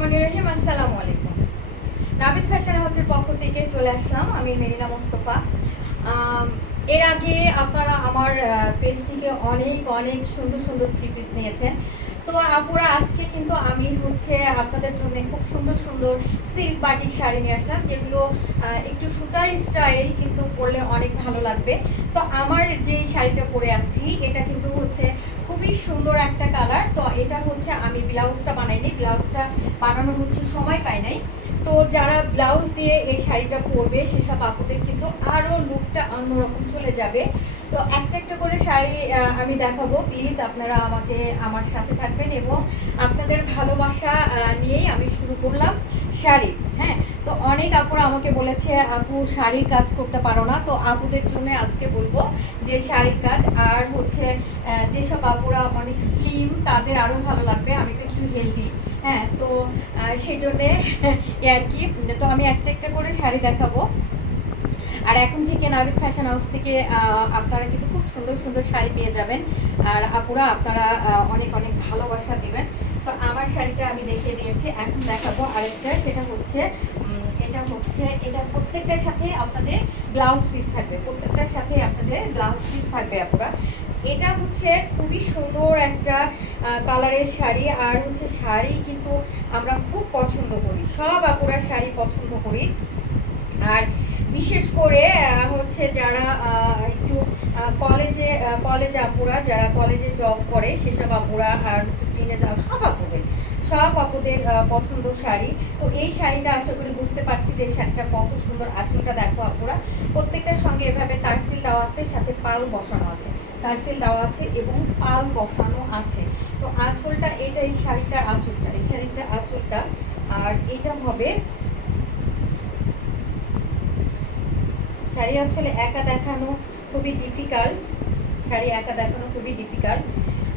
রহমানির রহিম। আসসালামু আলাইকুম। নাবিদ ফ্যাশন হাউসের পক্ষ থেকে চলে আসলাম, আমি মেরিনা মোস্তফা। এর আগে আপনারা আমার পেজ থেকে অনেক অনেক সুন্দর সুন্দর থ্রি পিস নিয়েছেন। তো আপুরা, আজকে কিন্তু আমি আপনাদের জন্য খুব সুন্দর সুন্দর সিল্ক বাটিক শাড়ি নিয়ে আসলাম, যেগুলো একটু সুতার স্টাইল, কিন্তু পরলে অনেক ভালো লাগবে। তো আমার যে শাড়িটা পরে আছি এটা কিন্তু খুবই সুন্দর একটা কালার। তো এটা আমি ব্লাউজটা বানাইনি, ব্লাউজটা বানানোর সময় পাই নাই। তো যারা ব্লাউজ দিয়ে এই শাড়িটা পরবে সেসব আপুদের কিন্তু আরও লুকটা অন্যরকম চলে যাবে। তো একটা একটা করে শাড়ি আমি দেখাবো। প্লিজ আপনারা আমার সাথে থাকবেন এবং আপনাদের ভালোবাসা নিয়েই আমি শুরু করলাম শাড়ি। হ্যাঁ, তো অনেক আপুরা আমাকে বলেছে আপু শাড়ির কাজ করতে পারো না, তো আপুদের জন্য আজকে বলবো যে শাড়ির কাজ। আর যেসব আপুরা অনেক স্লিম তাদের আরও ভালো লাগবে, আমি তো একটু হেলদি। হ্যাঁ, তো সেই জন্যে আর কি। তো আমি একটা একটা করে শাড়ি দেখাবো। আর এখন থেকে নাবিদ ফ্যাশন হাউস থেকে আপনারা কিন্তু খুব সুন্দর সুন্দর শাড়ি পেয়ে যাবেন। আর আপুরা আপনারা অনেক অনেক ভালোবাসা দিবেন। তো আমার শাড়িটা আমি দেখিয়ে দিয়েছি, এখন দেখাবো আরেকটা। সেটা এটা প্রত্যেকটার সাথে আপনাদের ব্লাউজ পিস থাকবে, প্রত্যেকটার সাথে আপনাদের ব্লাউজ পিস থাকবে আপুরা। এটা খুবই সুন্দর একটা কালারের শাড়ি। আর শাড়ি কিন্তু আমরা খুব পছন্দ করি, সব আপুরা শাড়ি পছন্দ করি। আর বিশেষ করে যারা একটু কলেজে আপুরা, যারা কলেজে জব করে সেসব আপুরা, আর সব আপুদের পছন্দ শাড়ি। তো এই শাড়িটা আশা করি বুঝতে পারছি যে শাড়িটা কত সুন্দর। আঁচলটা দেখো আপুরা, প্রত্যেকটার সঙ্গে এভাবে তারসিল দেওয়া আছে, সাথে পাল বসানো আছে, তারসিল দেওয়া আছে এবং পাল বসানো আছে। তো আঁচলটা এই শাড়িটার আঁচলটা। আর এটা হবে শাড়ি একা দেখানো খুবই ডিফিকাল্ট।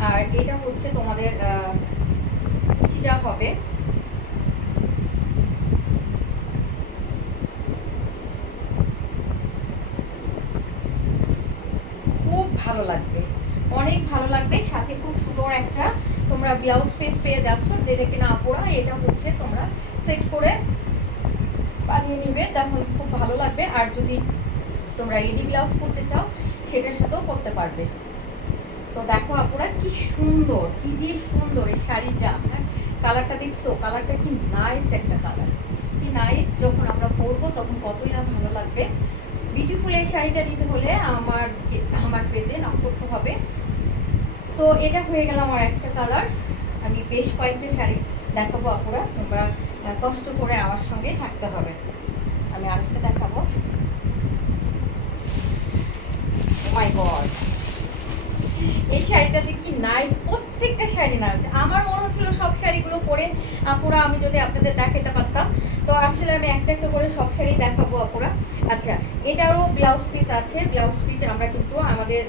আর এটা তোমাদের কুচিটা হবে খুব ভালো লাগবে, অনেক ভালো লাগবে। সাথে খুব সুন্দর একটা তোমরা ব্লাউজ পিস পেয়ে যাচ্ছ, যেটা কিনা আপুরা এটা তোমরা সেট করে বানিয়ে নিবে, তখন খুব ভালো লাগবে। আর যদি তোমরা রেডি ব্লাউজ করতে চাও সেটার সাথেও করতে পারবে। তো দেখো আপুরা কি সুন্দর, কি যে সুন্দর এই শাড়িটা। হ্যাঁ, কালারটা দেখছো, কালারটা কি নাইস একটা কালার, কি নাইস। যখন আমরা পরবো তখন কতই না ভালো লাগবে। বিউটিফুল এই শাড়িটা নিতে হলে আমার পেজে নক করতে হবে। তো এটা হয়ে গেল আমার একটা কালার। আমি বেশ কয়েকটা শাড়ি দেখাবো আপুরা, তোমরা কষ্ট করে আমার সঙ্গে থাকতে হবে। আমি আরেকটা দেখাবো। মাই গড, এই শাড়িটা যে কি নাইস, প্রত্যেকটা শাড়ি নাইস। আমার মনে হচ্ছিল সব শাড়িগুলো পরে আপুরা আমি যদি আপনাদের দেখাতে পারতাম। তো আসলে আমি একটা একটা করে সব শাড়ি দেখাবো আপুরা। আচ্ছা, এটারও ব্লাউজ পিস আছে। ব্লাউজ পিস আমরা কিন্তু আমাদের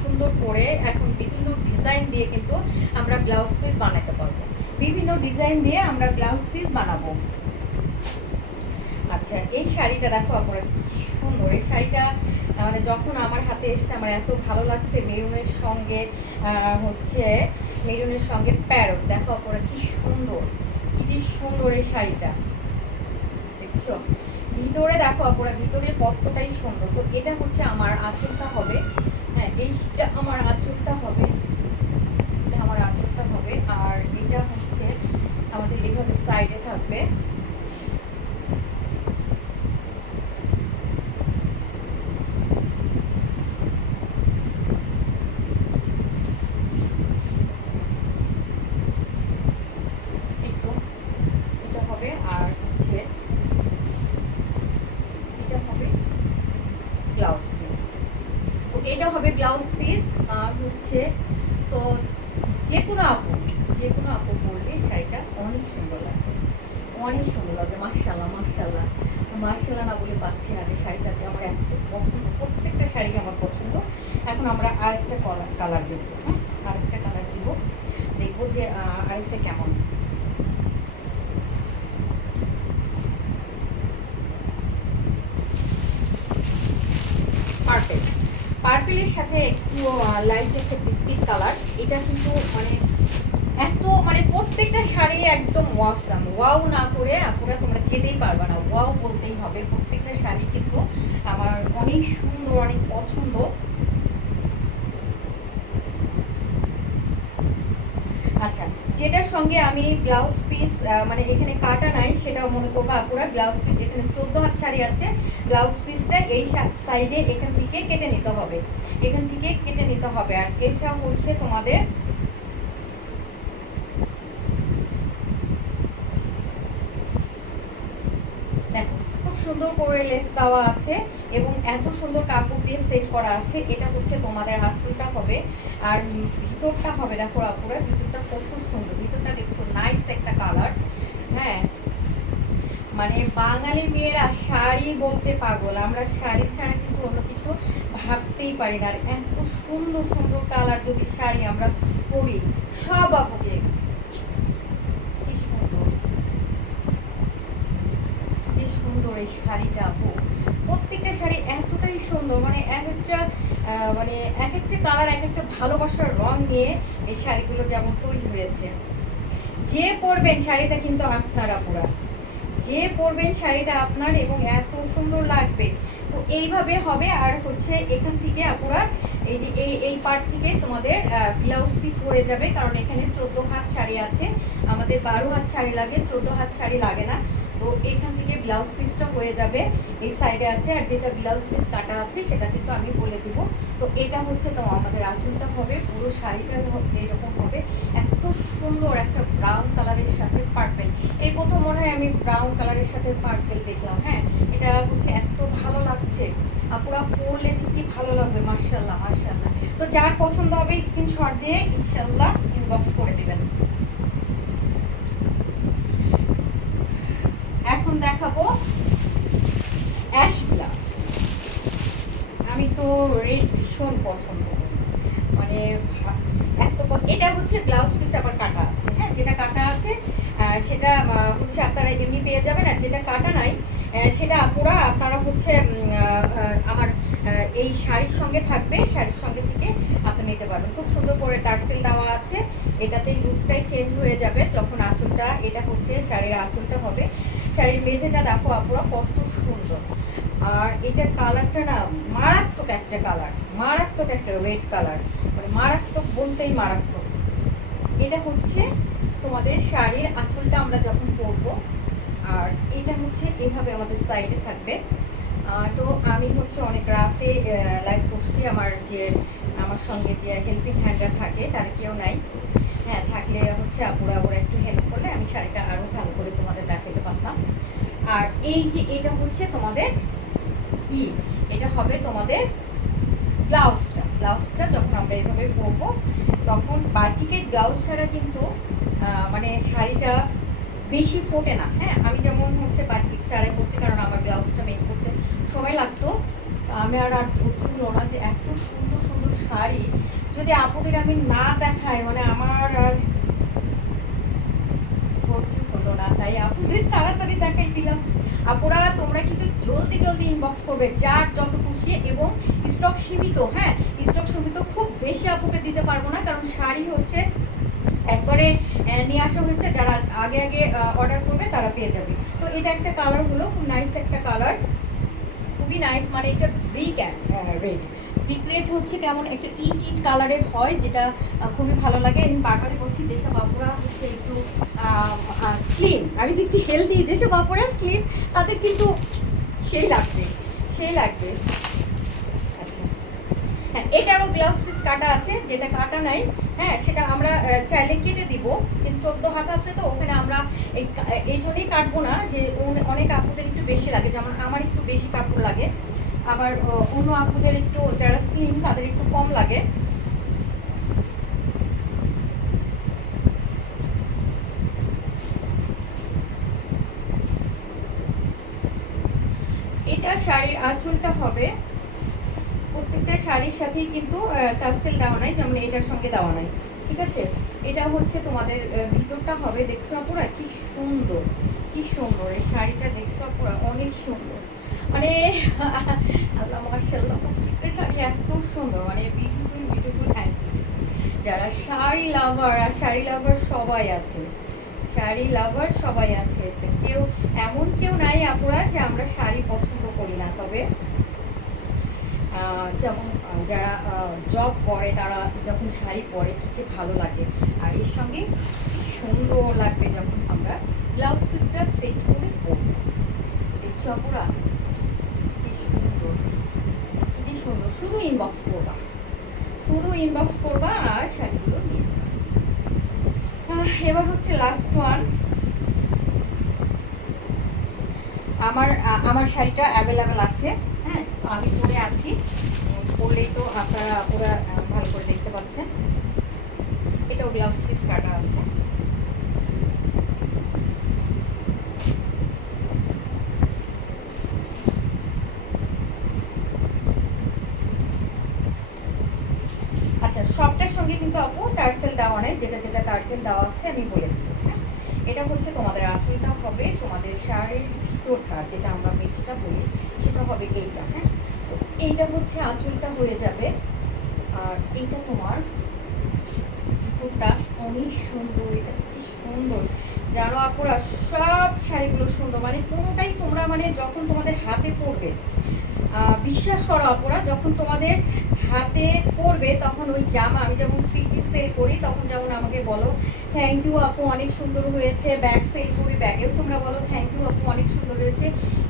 সুন্দর করে এখন বিভিন্ন ডিজাইন দিয়ে কিন্তু আমরা ব্লাউজ পিস বানাতে পারবো, বিভিন্ন ডিজাইন দিয়ে আমরা ব্লাউজ পিস বানাবো। আচ্ছা, এই শাড়িটা দেখো আপুরা কি সুন্দর। এই শাড়িটা যখন আমার হাতে এসছে আমার এত ভালো লাগছে। মেরুনের সঙ্গে প্যারট, দেখো আপুরা কি সুন্দর, কি যে সুন্দর এই শাড়িটা। দেখছো ভিতরে, দেখো আপুরা ভিতরের পত্রটাই সুন্দর। তো এটা আমার আঁচলটা হবে। হ্যাঁ, এইটা আমার আঁচলটা হবে, আর এটা আমাদের এইভাবে সাইডে থাকবে। আর এটা হবে ব্লাউজ পিস। তো এটা হবে ব্লাউজ পিস। আর তো যে কোনো আপু পরলে শাড়িটা অনেক সুন্দর লাগবে, মাশাআল্লাহ না বলে পাচ্ছি না যে শাড়িটা যে আমার এত পছন্দ। প্রত্যেকটা শাড়ি আমার পছন্দ। এখন আমরা আরেকটা কালার দেখবো। হ্যাঁ, আরেকটা কালার দেখবো যে আরেকটা কেমন। পার্পেলের সাথে একটু লাইট একটা বিস্কিট কালার। এটা কিন্তু এত প্রত্যেকটা শাড়ি একদম ওয়াসাম, ওয়াও না করে আপুরা তোমরা যেতেই পারবে না, ওয়াও বলতেই হবে। প্রত্যেকটা শাড়ি কিন্তু আমার অনেক সুন্দর, অনেক পছন্দ। আচ্ছা, যেটার সঙ্গে আমি ব্লাউজ পিস মানে এখানে কাটা নাই, সেটাও মনে করবো আপুরা ব্লাউজ পিস, এখানে 14 হাত শাড়ি আছে, ব্লাউজ পিসটা এই সাইডে এখান থেকে কেটে নিতে হবে, এখান থেকে কেটে নিতে হবে। আর এছাড়া হচ্ছে তোমাদের দেখো খুব সুন্দর করে লেস দেওয়া আছে এবং এত সুন্দর কাপড় দিয়ে সেট করা আছে। এটা হচ্ছে তোমাদের আঁচলটা হবে, আর ভিতরটা হবে দেখো আপুরা, ভিতরটা কত সুন্দর, ভিতরটা দেখছো নাইস একটা কালার। হ্যাঁ, মানে বাঙালি মেয়েরা শাড়ি বলতে পাগল, আমরা শাড়ি ছাড়া কিন্তু অন্য কিছু ভাবতেই পারি না। আর এত সুন্দর সুন্দর কালার যদি শাড়ি আমরা পরি, সব আপুকে কি সুন্দর, যে সুন্দর এই শাড়িটা আপু, প্রত্যেকটা শাড়ি এতটাই সুন্দর, মানে এক একটা মানে এক একটা কালার এক একটা ভালোবাসার রং নিয়ে এই শাড়িগুলো যেমন তৈরি হয়েছে। যে পরবেন শাড়িটা কিন্তু আপনারা পুরা, যে পরবেন শাড়িটা আপনার এবং এত সুন্দর লাগবে। তো এইভাবে হবে। আর হচ্ছে এখান থেকে আপুরা এই যে এই পার্ট থেকে তোমাদের ব্লাউজ পিস হয়ে যাবে, কারণ এখানে 14 হাত শাড়ি আছে, আমাদের 12 হাত শাড়ি লাগে, 14 হাত শাড়ি লাগে না। তো এখান থেকে ব্লাউজ পিসটা হয়ে যাবে, এই সাইডে আছে। আর যেটা ব্লাউজ পিস কাটা আছে সেটা কিন্তু আমি বলে দিব। তো এটা হচ্ছে তো আমাদের আঁচলটা হবে, পুরো শাড়িটা এরকম হবে, এত সুন্দর একটা ব্রাউন কালারের সাথে পার্পেল। এই প্রথম মনে হয় আমি ব্রাউন কালারের সাথে পার্পেল দেখলাম। হ্যাঁ, এটা হচ্ছে এত ভালো লাগছে, পুরো পরলে যে কি ভালো লাগবে, মাশাআল্লাহ মাশাআল্লাহ। তো যার পছন্দ হবে স্ক্রিনশট দিয়ে ইনশাআল্লাহ ইনবক্স করে দিবেন। এখন দেখাবো অ্যাশ ব্লাউজ। আমি তো রেড ভীষণ পছন্দ করি, মানে এত এটা হচ্ছে ব্লাউজ পিস আবার কাটা আছে। হ্যাঁ, যেটা কাটা আছে সেটা হচ্ছে আপনারা এমনি পেয়ে যাবেন, আর যেটা কাটা নাই সেটা আপুরা আপনারা হচ্ছে আমার এই শাড়ির সঙ্গে থাকবে, শাড়ির সঙ্গে থেকে আপনি নিতে পারবেন। খুব সুন্দর করে টার্সেল দেওয়া আছে, এটাতেই লুকটাই চেঞ্জ হয়ে যাবে যখন আঁচলটা, এটা হচ্ছে শাড়ির আঁচলটা হবে। শাড়ির মেঝেটা দেখো আপুরা কত সুন্দর, আর এটার কালারটা না মারাত্মক একটা কালার, মারাত্মক একটা রেড কালার, মানে মারাত্মক বলতেই মারাত্মক। এটা হচ্ছে তোমাদের শাড়ির আঁচলটা আমরা যখন পরবো, আর এটা হচ্ছে এভাবে আমাদের সাইডে থাকবে। তো আমি হচ্ছে অনেক রাতে লাইভ করছি, আমার সঙ্গে যে হেল্পিং হ্যান্ডরা থাকে তার কেউ নাই। হ্যাঁ, থাকলে হচ্ছে আপুরা ওরা একটু হেল্প করলে আমি শাড়িটা আরও ভালো করে তোমাদের দেখাতে পারতাম। আর এই যে এটা হচ্ছে তোমাদের কি, এটা হবে তোমাদের ব্লাউজটা যখন আমরা এইভাবে পরবো তখন বাটিকের ব্লাউজ ছাড়া কিন্তু মানে শাড়িটা বেশি ফোটে না। হ্যাঁ, আমি যেমন হচ্ছে বাটিক ছাড়াই পরছি, কারণ আমার ব্লাউজটা মেক করতে সময় লাগতো, আমি আর ধৈর্য হলো না যে এত সুন্দর সুন্দর শাড়ি যদি আপুদের আমি না দেখাই, মানে আমার আর ধৈর্য হলো না, তাই আপুদের তাড়াতাড়ি দেখাই দিলাম। আপুরা তোমরা কিন্তু জলদি জলদি ইনবক্স করবে, যার যত খুশি, এবং স্টক সীমিত। হ্যাঁ, স্টক সীমিত, খুব বেশি আপুকে দিতে পারবো না, কারণ শাড়ি হচ্ছে একবারে নিয়ে আসা হয়েছে, যারা আগে আগে অর্ডার করবে তারা পেয়ে যাবে। তো এটা একটা কালার হলো, খুব নাইস একটা কালার, খুবই নাইস, মানে এটা ব্রিক রেড, ব্রিক রেড হচ্ছে কেমন একটা ইট ইট কালারের হয়, যেটা খুবই ভালো লাগে। আমি বারবারই বলছি যেসব আপুরা হচ্ছে একটু স্লিম, আমি তো একটু হেলদি, যেসব আপুরা স্লিম তাদের কিন্তু সেই লাগবে, সেই লাগবে। আচ্ছা, হ্যাঁ, এটারও ব্লাউজ পিস কাটা আছে, যেটা কাটা নাই হ্যাঁ সেটা আমরা চাইলে কেটে দিব, কিন্তু 14 হাত আছে তো ওখানে আমরা এই জন্যই কাটবো না, যে অনেক আপুদের একটু বেশি লাগে, যেমন আমার একটু বেশি কাপড় লাগে, আবার অন্য আপুদের একটু যারা স্লিম তাদের একটু কম লাগে। এটা শাড়ির আঁচলটা হবে, প্রত্যেকটা শাড়ির সাথেই কিন্তু টার্সেল দেওয়া নাই, যেমন এটার সঙ্গে দেওয়া নাই, ঠিক আছে। এটা হচ্ছে তোমাদের ভিতরটা হবে, দেখছো আপুরা কি সুন্দর, কি সুন্দর এই শাড়িটা, দেখছো আপুরা অনেক সুন্দর, মানে আল্লাহ মাশাআল্লাহ, প্রত্যেকটা শাড়ি এত সুন্দর, মানে বিউটিফুল বিউটিফুল অ্যান্ড বিউটিফুল। যারা শাড়ি লাভার, আর শাড়ি লাভার সবাই আছে, শাড়ি লাভার সবাই আছে, কেউ এমন কেউ নাই আপুরা যে আমরা শাড়ি পছন্দ করি না। তবে যেমন যারা জব করে তারা যখন শাড়ি পরে কি যে ভালো লাগে। আর এর সঙ্গে সুন্দর লাগবে যখন আমরা ব্লাউজ পিসটা সেট করে পরব। দেখছো আপুরা কি সুন্দর, কি সুন্দর। শুধু ইনবক্স করবা, শুধু ইনবক্স করবা আর শাড়িগুলো নিয়ে নেবা। এবার হচ্ছে লাস্ট ওয়ান। আমার শাড়িটা অ্যাভেলেবেল আছে, হ্যাঁ আমি পরে আছি, পরলেই তো আপনারা পুরো ভালো করে দেখতে পাচ্ছেন। এটাও ব্লাউজ পিস কাটা আছে। আচ্ছা, সবটার সঙ্গে কিন্তু আপু টার্সেল দেওয়া নেই, যেটা যেটা টার্সেল দেওয়া আছে আমি বলে দিব। হ্যাঁ, এটা হচ্ছে তোমাদের আঁচলটা হবে, তোমাদের শাড়ির ভিতরটা যেটা আমরা মেঝেটা বলি সেটা হবে এইটা। হ্যাঁ, তো এইটা হচ্ছে আঁচলটা হয়ে যাবে। আর এইটা তোমার ভিতরটা অনেক সুন্দর। এটা কি সুন্দর জানো আপুরা, সব শাড়িগুলো সুন্দর, মানে কোনোটাই তোমরা মানে যখন তোমাদের হাতে পড়বে, বিশ্বাস করো আপুরা, যখন তোমাদের হাতে পড়বে তখন ওই জামা, আমি যেমন 3 পিস সেল করি তখন যেমন আমাকে বলো থ্যাংক ইউ আপু অনেক সুন্দর হয়েছে, ব্যাগ সেল করি ব্যাগেও তোমরা বলো থ্যাংক ইউ আপু অনেক সুন্দর হয়েছে,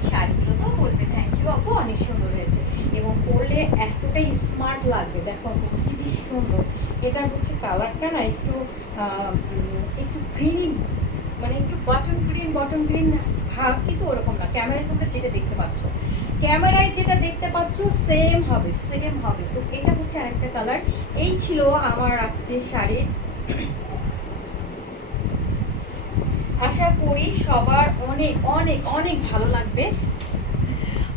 শাড়িগুলো তো বলবে থ্যাংক ইউ আপু অনেক সুন্দর হয়েছে। এবং পরলে এতটাই স্মার্ট লাগবে। দেখো কি যে সুন্দর। এটার হচ্ছে কালারটা না একটু একটু গ্রিন, মানে একটু বটন গ্রিন ভাব, কিন্তু ওরকম না। ক্যামেরায় তোমরা যেটা দেখতে পাচ্ছ, ক্যামেরায় যেটা দেখতে পাচ্ছ সেম হবে, সেম হবে। তো এটা হচ্ছে আরেকটা কালার। এই ছিল আমার আজকে শাড়ি। আশা করি সবার অনেক অনেক অনেক ভালো লাগবে,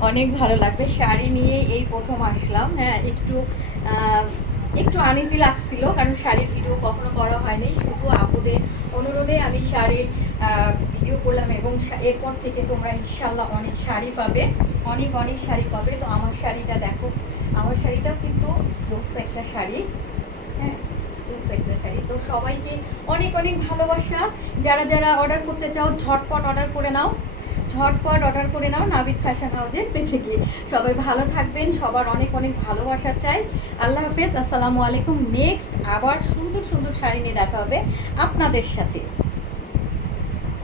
অনেক ভালো লাগবে। শাড়ি নিয়ে এই প্রথম আসলাম। হ্যাঁ, একটু আনইজি লাগছিল, কারণ শাড়ির ভিডিও কখনো করা হয়নি। শুধু আপুদের অনুরোধে আমি শাড়ির ভিডিও করলাম, এবং এরপর থেকে তোমরা ইনশাল্লাহ অনেক শাড়ি পাবে, অনেক অনেক শাড়ি পাবে। তো আমার শাড়িটা দেখো, আমার শাড়িটাও কিন্তু জোস একটা শাড়ি। হ্যাঁ, জোস একটা শাড়ি। তো সবাইকে অনেক অনেক ভালোবাসা। যারা যারা অর্ডার করতে চাও ঝটপট অর্ডার করে নাও, ঝটপট অর্ডার করে নাও নাবিদ ফ্যাশন হাউজের পেজে গিয়ে। সবাই ভালো থাকবেন, সবার অনেক অনেক ভালোবাসা চাই। আল্লাহ হাফেজ, আসসালামু আলাইকুম। নেক্সট আবার সুন্দর সুন্দর শাড়ি নিয়ে দেখা হবে আপনাদের সাথে।